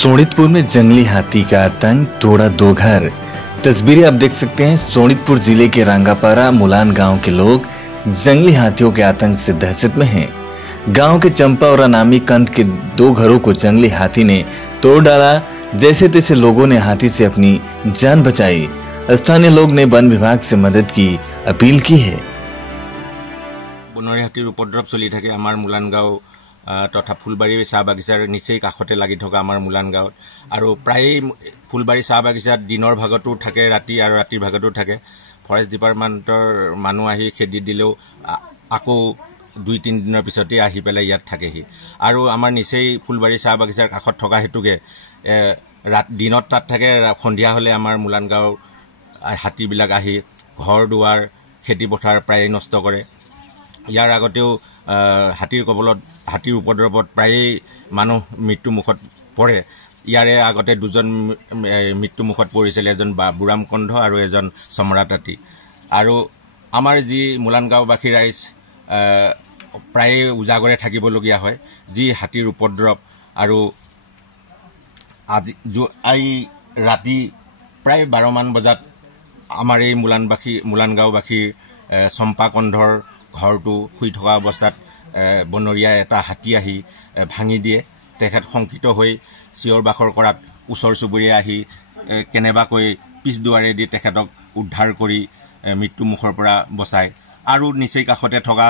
सोनितपुर में जंगली हाथी का आतंक तोड़ा 2 घर। तस्वीरें आप देख सकते हैं। सोनितपुर जिले के रंगापारा मुलान गांव के लोग जंगली हाथियों के आतंक से दहशत में हैं। गांव के चंपा और अनामी कंद के 2 घरों को जंगली हाथी ने तोड़ डाला। जैसे तैसे लोगों ने हाथी से अपनी जान बचाई। स्थानीय लोग ने वन विभाग से मदद की अपील की है। বনৰীয়া হাতীৰ উপদ্ৰৱ চলি থাকে আমাৰ মুলান গাঁও তথা ফুলবাৰী চাহ বাগিচাৰ নিচেই কাষতে লাগি থকা আমাৰ মুলান গাঁৱত আৰু প্ৰায় ফুলবাৰী চাহ বাগিচাত দিনৰ ভাগতো থাকে ৰাতি আৰু ৰাতিৰ ভাগতো থাকে। ফৰেষ্ট ডিপাৰ্টমেণ্টৰ মানুহ আহি খেদি দিলেও আকৌ 2-3 দিনৰ পিছতে আহি পেলাই ইয়াত থাকেহি আৰু আমাৰ নিচেই ফুলবাৰী চাহ বাগিচাৰ কাষত থকা হেতুকে দিনত তাত থাকে, সন্ধিয়া হ'লে আমাৰ মুলান গাঁৱৰ হাতীবিলাক আহি ঘৰ দুৱাৰ খেতি পথাৰ প্ৰায় নষ্ট কৰে। ইয়াৰ আগতেও হাতীৰ কবলত হাতীৰ উপদ্ৰৱত প্ৰায়ে মানুহ মৃত্যুমুখত পৰে। ইয়াৰে আগতে 2জন মৃত্যুমুখত পৰিছিল, এজন বুৰাম কন্ধ আৰু এজন সম্ৰাট হাতী। আৰু আমাৰ যি মুলান গাঁওবাসী ৰাইজ প্ৰায়ে উজাগৰে থাকিবলগীয়া হয় যি হাতীৰ উপদ্ৰৱ। আৰু আজি ৰাতি প্ৰায় 12মান বজাত আমাৰ এই মুলান গাঁওবাসীৰ চম্পা কন্ধৰ ঘৰটো শুই থকা অৱস্থাত বনৰীয়া এটা হাতী আহি ভাঙি দিয়ে। তেখেত শংকিত হৈ চিঞৰ বাখৰ কৰাত ওচৰ চুবুৰীয়া আহি কেনেবাকৈ পিছ দুৱাৰেদি তেখেতক উদ্ধাৰ কৰি মৃত্যুমুখৰ পৰা বচায়। আৰু নিচেই কাষতে থকা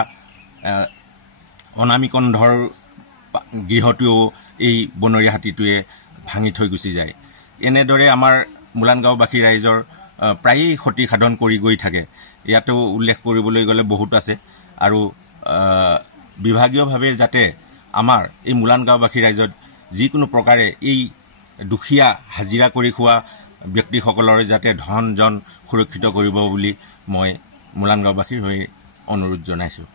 অনামী কন্ধৰ গৃহটোও এই বনৰীয়া হাতীটোৱে ভাঙি থৈ গুচি যায়। এনেদৰে আমাৰ মুলান গাঁওবাসী ৰাইজৰ প্ৰায়েই ক্ষতি সাধন কৰি গৈ থাকে। ইয়াতো উল্লেখ কৰিবলৈ গ'লে বহুত আছে। আৰু বিভাগীয়ভাৱে যাতে আমাৰ এই মুলান গাঁওবাসী ৰাইজত যিকোনো প্ৰকাৰে এই দুখীয়া হাজিৰা কৰি খোৱা ব্যক্তিসকলৰ যাতে ধন জন সুৰক্ষিত কৰিব বুলি মই মুলান গাঁওবাসীৰ হৈ অনুৰোধ জনাইছোঁ।